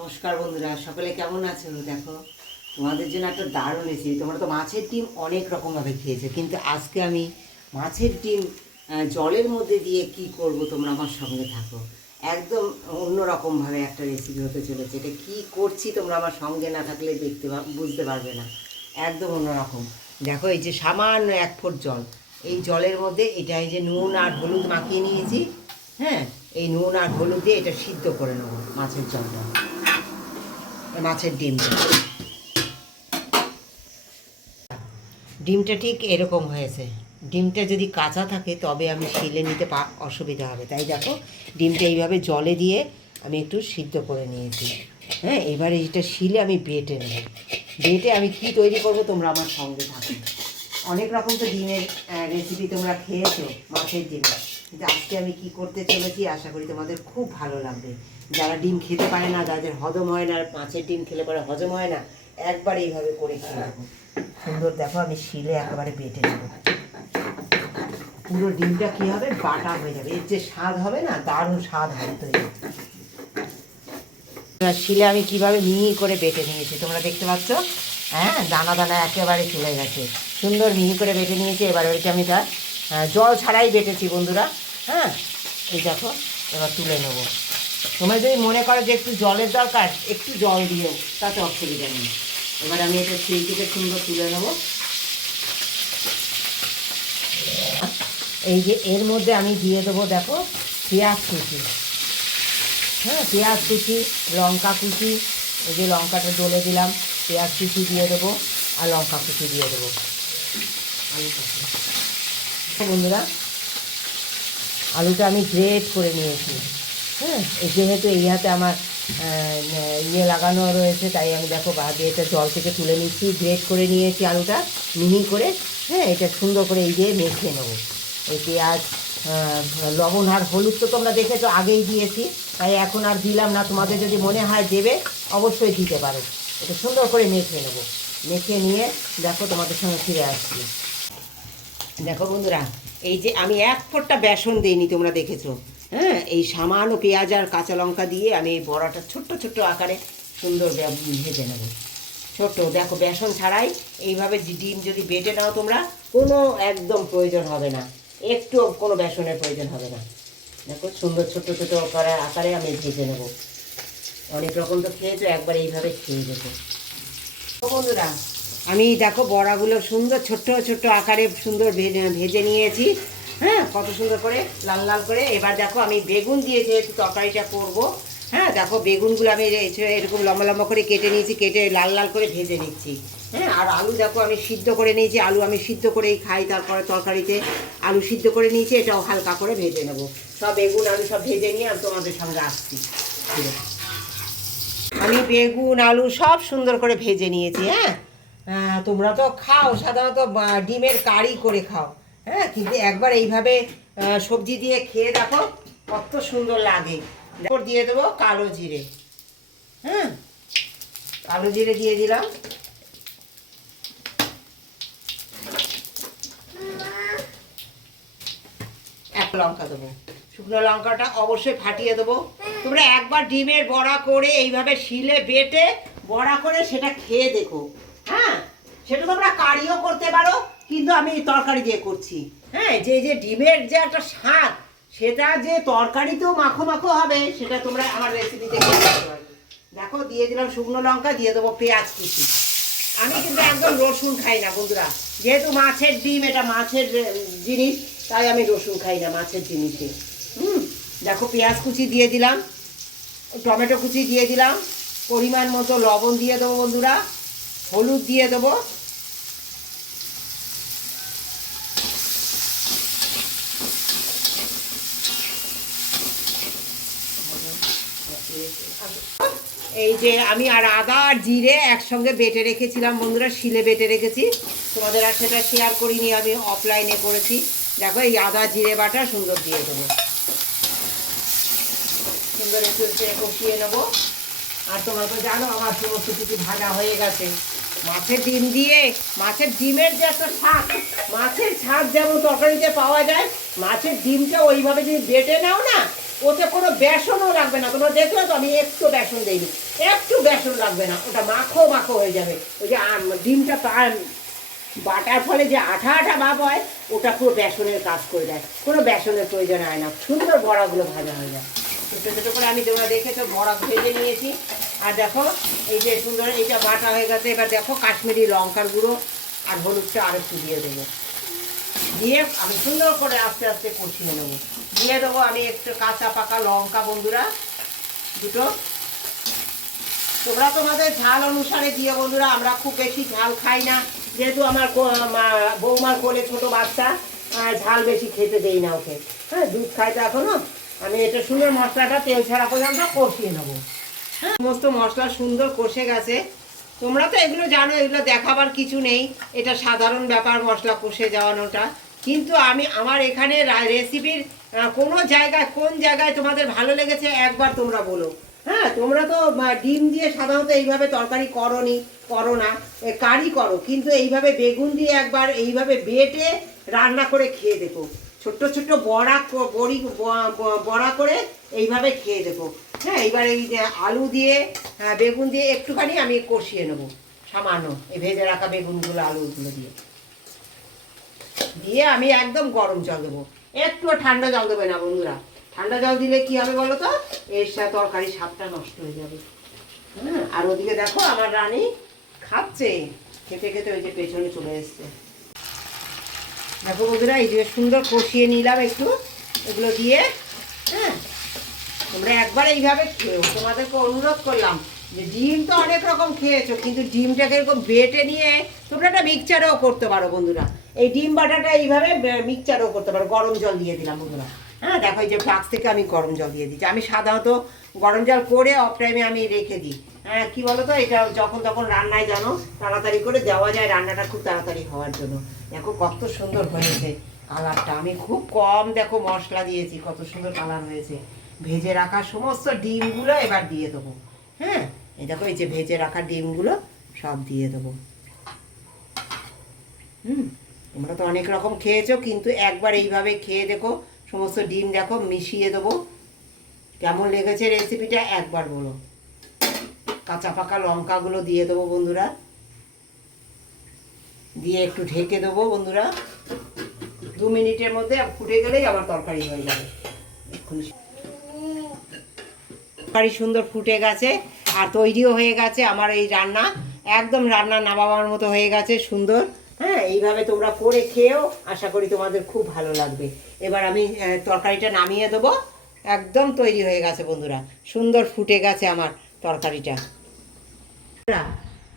নমস্কার বন্ধুরা, সকলে কেমন আছো? দেখো, তোমাদের জন্য একটা দারুণ রেসিপি তোমরা তো মাছের ডিম অনেক রকমভাবে খেয়েছো, কিন্তু আজকে আমি মাছের ডিম জলের মধ্যে দিয়ে কি করব তোমরা আমার সঙ্গে থাকো। একদম অন্যরকমভাবে একটা রেসিপি হতে চলেছে। এটা কি করছি তোমরা আমার সঙ্গে না থাকলে দেখতে বুঝতে পারবে না। একদম অন্যরকম। দেখো, এই যে সামান্য এক ফুট জল। এই জলের মধ্যে এটা এই যে নুন আর হলুদ মাখিয়ে নিয়েছি হ্যাঁ? এই নুন আর হলুদ দিয়ে এটা সিদ্ধ করে নেব মাছের জলটা। মাছের ডিমটা ডিমটা ঠিক এরকম হয়েছে। ডিমটা যদি কাঁচা থাকে, তবে আমি শিলে নিতে পা অসুবিধা হবে। তাই দেখো, ডিমটা এইভাবে জলে দিয়ে আমি একটু সিদ্ধ করে নিয়েছি। হ্যাঁ এবারে এটা শিলে আমি বেটে নেব। বেটে আমি কি তৈরি করব তোমরা আমার সঙ্গে থাকো। অনেক রকম তো ডিমের রেসিপি তোমরা খেয়েছো, মাছের ডিমের কিন্তু আজকে আমি কি করতে চলেছি আশা করি তোমাদের খুব ভালো লাগবে। যারা ডিম খেতে পারে না যাদের হজম হয় না আর মাছের ডিম খেলে পরে হজম হয় না একবার এইভাবে করে খেয়ে নেব সুন্দর দেখো আমি শিলে একেবারে বেটে নেব। পুরো ডিমটা কি হবে? বাটা হয়ে যাবে। এর যে স্বাদ হবে না দারুণ স্বাদ হবে তৈরি। এবার শিলে আমি কীভাবে মিহি করে বেটে নিয়েছি তোমরা দেখতে পাচ্ছ? হ্যাঁ দানা দানা একেবারে চলে গেছে। সুন্দর মিহি করে বেটে নিয়েছি এবার ওইটা আমি তার জল ছাড়াই বেটেছি বন্ধুরা হ্যাঁ? এই দেখো, এবার তুলে নেব। তোমরা যদি মনে করো যে একটু জলের দরকার, একটু জল দিও, তাতে অসুবিধা নেই। এবার আমি এটা থেকে সুন্দর তুলে নেব। এই যে এর মধ্যে আমি দিয়ে দেবো, দেখো, পেঁয়াজ কুচি। হ্যাঁ পেঁয়াজ কুচি, লঙ্কা কুচি, এই যে লঙ্কাটা ডলে দিলাম, পেঁয়াজ কুচি দিয়ে দেবো, আর লঙ্কা কুচি দিয়ে দেবো। কুচি বন্ধুরা, আলুটা আমি গ্রেট করে নিয়েছি। হ্যাঁ যেহেতু এই হাতে আমার ইয়ে লাগানো রয়েছে, তাই আমি দেখো বা দিয়ে এটা জল থেকে তুলে নিচ্ছি, গ্রেট করে নিয়েছি আলুটা, মিহি করে। হ্যাঁ এটা সুন্দর করে এই দিয়ে মেখে নেব। এই পেঁয়াজ লবণ আর হলুদ তো তোমরা দেখেছ, আগেই দিয়েছি। তাই এখন আর দিলাম না, তোমাদের যদি মনে হয় দেবে, অবশ্যই দিতে পারো। এটা সুন্দর করে মেখে নেব। মেখে নিয়ে দেখো তোমাদের সঙ্গে ফিরে আসছি। দেখো বন্ধুরা, এই যে আমি এক ফোঁটা বেসন দিইনি, তোমরা দেখেছ। হ্যাঁ এই সামান্য পেঁয়াজ আর কাঁচা লঙ্কা দিয়ে আমি এই বড়াটা ছোট্ট ছোট্ট আকারে সুন্দর ভেজে নেব। ছোট দেখো, বেসন ছাড়াই এইভাবে ডিম যদি বেটে নাও তোমরা, কোনো একদম প্রয়োজন হবে না। একটু কোনো বেসনের প্রয়োজন হবে না। দেখো, সুন্দর ছোট ছোট আকারে আকারে আমি ভেজে নেব। অনেক রকম তো খেয়েছো, একবার এইভাবে খেয়ে ও বন্ধুরা আমি দেখো বড়াগুলো সুন্দর, ছোট্ট ছোট্ট আকারে সুন্দর ভেজে নিয়েছি। হ্যাঁ কত সুন্দর করে, লাল লাল করে। এবার দেখো আমি বেগুন দিয়ে যেহেতু তরকারিটা করব হ্যাঁ দেখো বেগুনগুলো আমি এরকম লম্বা লম্বা করে কেটে নিয়েছি, কেটে লাল লাল করে ভেজে নিচ্ছি। হ্যাঁ আর আলু দেখো আমি সিদ্ধ করে নিয়েছি, আলু আমি সিদ্ধ করেই খাই তারপরে তরকারিতে আলু সিদ্ধ করে নিয়েছি, এটাও হালকা করে ভেজে নেব। সব বেগুন, আলু সব ভেজে নিয়ে আমি তোমাদের সঙ্গে আসছি। আমি বেগুন, আলু সব সুন্দর করে ভেজে নিয়েছি হ্যাঁ। তোমরা তো খাও, সাধারণত ডিমের কারি করে খাও। হ্যাঁ কিন্তু একবার এইভাবে সবজি দিয়ে খেয়ে দেখো, কত সুন্দর লাগে। দিয়ে দেবো কালো জিরে। হ্যাঁ কালো জিরে দিয়ে দিলাম। এক লঙ্কা দেবো। শুকনো লঙ্কাটা অবশ্যই ফাটিয়ে দেবো। তোমরা একবার ডিমের বড়া করে এইভাবে শিলে বেটে বড়া করে সেটা খেয়ে দেখো। হ্যাঁ সেটা তোমরা কারিও করতে পারো, কিন্তু আমি তরকারি দিয়ে করছি। হ্যাঁ যে যে ডিমের যে একটা স্বাদ, সেটা যে তরকারিতেও মাখো মাখো হবে, সেটা তোমরা আমার রেসিপিতে দেখো, দিয়ে দিলাম শুকনো লঙ্কা, দিয়ে দেবো পেঁয়াজ কুচি। আমি কিন্তু একদম রসুন খাই না, বন্ধুরা। যেহেতু মাছের ডিম, এটা মাছের জিনিস, তাই আমি রসুন খাই না, মাছের জিনিসে। হুম, দেখো, পেঁয়াজ কুচি দিয়ে দিলাম, টমেটো কুচি দিয়ে দিলাম, পরিমাণ মতো লবণ দিয়ে দেবো, বন্ধুরা। হলুদ দিয়ে দেবো। এই যে আমি আর আদা আর জিরে একসঙ্গে বেটে রেখেছিলাম বন্ধুরা, শিলে বেটে রেখেছি। তোমাদের আর সেটা শেয়ার করিনি, আমি অফলাইনে করেছি। দেখো, এই আদা, জিরে বাটা সুন্দর দিয়ে দেবো। সুন্দর একটু কষিয়ে নেব। আর তোমার তো জানো, আমার সমস্ত কিছু ভাজা হয়ে গেছে। মাছের ডিম দিয়ে, মাছের ডিমের যে একটা স্বাদ মাছের স্বাদ যেমন তরকারিতে পাওয়া যায়, মাছের ডিমটা ওইভাবে যদি বেটে নাও না, ওতে কোনো বেসনও লাগবে না। তোমরা দেখলে তো আমি একটু বেসন দিইনি, একটু বেসন লাগবে না, ওটা মাখো মাখো হয়ে যাবে। ওই যে ডিমটা পার বাটার ফলে যে আঠা আঠা ভাব হয়, ওটা পুরো বেসনের কাজ করে দেয়। কোনো বেসনের প্রয়োজন হয় না, সুন্দর বড়াগুলো ভাজা হয়ে যায়। ছোটো ছোটো করে আমি তোমরা দেখেছ, বড়া ভেজে নিয়েছি। আর দেখো, এই যে সুন্দর, এইটা বাটা হয়ে গেছে। এবার দেখো কাশ্মীরি লঙ্কার গুঁড়ো আর হলুদটা আর একটু দিয়ে দেবো। দিয়ে আমি সুন্দর করে আস্তে আস্তে কষিয়ে নেব। দিয়ে দেবো আমি একটু কাঁচা পাকা লঙ্কা, বন্ধুরা, দুটো। তোমরা তোমাদের ঝাল অনুসারে দিয়ে বন্ধুরা। আমরা খুব বেশি ঝাল খাই না। যেহেতু আমার বৌমার কোলে ছোট বাচ্চা ঝাল বেশি খেতে দেই না ওকে। হ্যাঁ দুধ খাই তো এখনও। আমি এটা সুন্দর মশলাটা তেল ছাড়া পর্যন্ত কষিয়ে নেব। সমস্ত মশলা সুন্দর কষে গেছে। তোমরা তো এগুলো জানো, এগুলো দেখাবার কিছু নেই। এটা সাধারণ ব্যাপার মশলা কষে যাওয়ানোটা। কিন্তু আমি আমার এখানে রেসিপির কোনো জায়গায়, কোন জায়গায় তোমাদের ভালো লেগেছে একবার তোমরা বলো। হ্যাঁ তোমরা তো ডিম দিয়ে সাধারণত এইভাবে তরকারি করনি করো না কারি করো, কিন্তু এইভাবে বেগুন দিয়ে একবার এইভাবে বেটে রান্না করে খেয়ে দেখো। ছোট্ট ছোট্ট বড়া বড়ি বড়া করে এইভাবে খেয়ে দেখো। হ্যাঁ এইবার এই আলু দিয়ে আহ, বেগুন দিয়ে একটুখানি আমি কষিয়ে নেব সামান্য এই ভেজে রাখা বেগুনগুলো আলুগুলো দিয়ে। দিয়ে আমি একদম গরম জল দেবো। একটুও ঠান্ডা জল দেবে না বন্ধুরা। ঠান্ডা জল দিলে কি হবে বলো তো? এর সাথে তরকারি স্বাদটা নষ্ট হয়ে যাবে। হ্যাঁ আর ওদিকে দেখো আমার রানী খাচ্ছে। খেতে খেতে ওই যে পেছনে চলে এসছে। দেখো বন্ধুরা এই যে সুন্দর কষিয়ে নিলাম একটু। এগুলো দিয়ে হ্যাঁ তোমরা একবার এইভাবে খেয়েও তোমাদেরকে অনুরোধ করলাম যে ডিম তো অনেক রকম খেয়েছো, কিন্তু ডিমটাকে এরকম বেটে নিয়ে তোমরা একটা মিক্সচারেও করতে পারো বন্ধুরা। এই ডিম বাটাটা এইভাবে মিক্সচারও করতে পারো। গরম জল দিয়ে দিলাম বন্ধুরা। হ্যাঁ দেখো এই যে ফ্লাক্স থেকে আমি গরম জল দিয়ে দিচ্ছি। আমি সাধারণত গরম জল করে অফ টাইমে আমি রেখে দিই। হ্যাঁ কী বলো তো এটা যখন তখন রান্নায় জানো, তাড়াতাড়ি করে দেওয়া যায় রান্নাটা খুব তাড়াতাড়ি হওয়ার জন্য। দেখো কত সুন্দর হয়েছে কালারটা আমি খুব কম, দেখো মশলা দিয়েছি, কত সুন্দর কালার হয়েছে। ভেজে রাখা সমস্ত ডিমগুলো এবার দিয়ে দেবো। হ্যাঁ? এই দেখো, এই যে ভেজে রাখা ডিমগুলো সব দিয়ে দেবো। হুম? তোমরা তো অনেক রকম খেয়েছো, কিন্তু একবার এইভাবে খেয়ে দেখো, সমস্ত ডিম দেখো মিশিয়ে দেবো। কেমন লেগেছে রেসিপিটা একবার বলো। কাঁচা পাকা লঙ্কাগুলো দিয়ে দেবো বন্ধুরা। দিয়ে একটু ঢেকে দেবো বন্ধুরা। দু মিনিটের মধ্যে ফুটে গেলেই আমার তরকারি হয়ে যাবে। এক্ষুনি তরকারি সুন্দর ফুটে গেছে আর তৈরিও হয়ে গেছে। আমার এই রান্না একদম রান্না নামাবার মতো হয়ে গেছে, সুন্দর। হ্যাঁ এইভাবে তোমরা করে খেয়েও আশা করি তোমাদের খুব ভালো লাগবে। এবার আমি তরকারিটা নামিয়ে দেবো। একদম তৈরি হয়ে গেছে বন্ধুরা। সুন্দর ফুটে গেছে আমার তরকারিটা।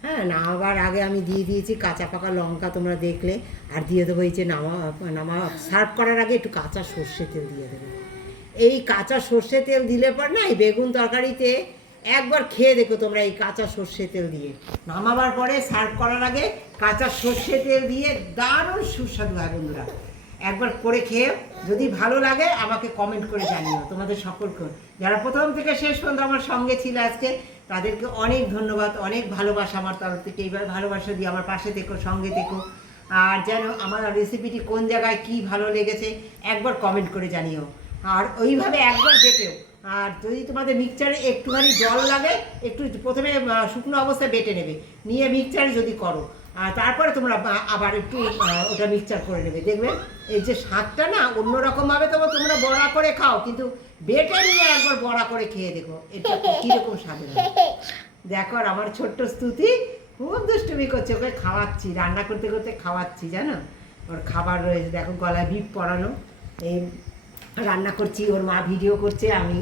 হ্যাঁ নামাবার আগে আমি দিয়ে দিয়েছি কাঁচা পাকা লঙ্কা তোমরা দেখলে। আর দিয়ে দেবো এই যে নামা নামা সার্ভ করার আগে একটু কাঁচা সর্ষে তেল দিয়ে দেবো। এই কাঁচা সর্ষে তেল দিলে পর না এই বেগুন তরকারিতে একবার খেয়ে দেখো তোমরা এই কাঁচা সর্ষে তেল দিয়ে। নামাবার পরে সার্ভ করার আগে কাঁচা সর্ষে তেল দিয়ে দারুণ সুস্বাদু হয় বন্ধুরা। একবার করে খেয়ে যদি ভালো লাগে আমাকে কমেন্ট করে জানিও তোমাদের সকলকে। যারা প্রথম থেকে শেষ পর্যন্ত আমার সঙ্গে ছিল আজকে, তাদেরকে অনেক ধন্যবাদ, অনেক ভালোবাসা আমার তরফ থেকে। এইবার ভালোবাসা দিয়ে আমার পাশে থেকো, সঙ্গে থেকো। আর যেন আমার রেসিপিটি কোন জায়গায় কি ভালো লেগেছে একবার কমেন্ট করে জানিও। আর ওইভাবে একবার বেটেও। আর যদি তোমাদের মিক্সচারে একটুখানি জল লাগে, একটু প্রথমে শুকনো অবস্থায় বেটে নেবে। নিয়ে মিক্সচারে যদি করো, আর তারপরে তোমরা আবার একটু ওটা মিক্সচার করে নেবে। দেখবে এই যে স্বাদটা না, অন্যরকমভাবে তবে তোমরা বড়া করে খাও, কিন্তু বেটে নিয়ে একবার বড়া করে খেয়ে দেখো, এটা কীরকম স্বাদের হয়। দেখো আর আমার ছোট্ট স্তুতি, খুব দুষ্টুমি করছে, ওকে খাওয়াচ্ছি, রান্না করতে করতে খাওয়াচ্ছি, জানো? ওর খাবার রয়েছে, দেখো, গলায় বিপ পরানো, এই রান্না করছি, ওর মা ভিডিও করছে, আমি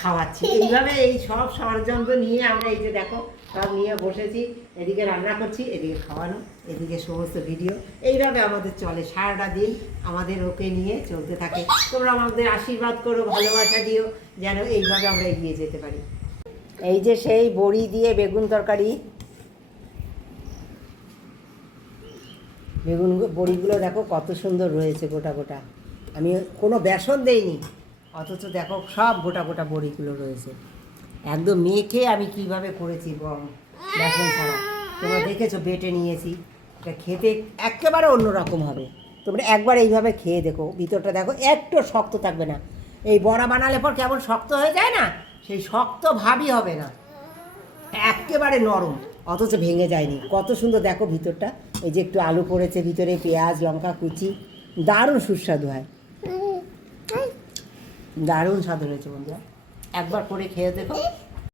খাওয়াচ্ছি। এইভাবে এই সব ষড়যন্ত্র নিয়ে আমরা এই যে দেখো, সব নিয়ে বসেছি, এদিকে রান্না করছি, এদিকে খাওয়ানো, এদিকে সমস্ত ভিডিও। এইভাবে আমাদের চলে সারাটা দিন, আমাদের ওকে নিয়ে চলতে থাকে। তোমরা আমাদের আশীর্বাদ করো, ভালোবাসা দিও, যেন এইভাবে আমরা এগিয়ে যেতে পারি। এই যে সেই বড়ি দিয়ে বেগুন তরকারি। বেগুন বড়িগুলো দেখো কত সুন্দর রয়েছে গোটা গোটা। আমি কোনো বেসন দেইনি। অথচ দেখো সব গোটা গোটা বড়িগুলো রয়েছে। একদম মেখে আমি কীভাবে করেছি বেসন ছাড়া। তোমরা দেখেছ বেটে নিয়েছি। এটা খেতে একেবারে অন্যরকম হবে। তোমরা একবার এইভাবে খেয়ে দেখো। ভিতরটা দেখো, একটু শক্ত থাকবে না। এই বড়া বানালে পর কেমন শক্ত হয়ে যায় না? সেই শক্ত ভাবই হবে না। একেবারে নরম। অথচ ভেঙে যায়নি। কত সুন্দর দেখো ভিতরটা। এই যে একটু আলু পড়েছে, ভিতরে পেঁয়াজ, লঙ্কা, কুচি। দারুণ সুস্বাদু হয়। দারুণ স্বাদ হয়েছে বন্ধুরা। একবার করে খেয়ে দেখো।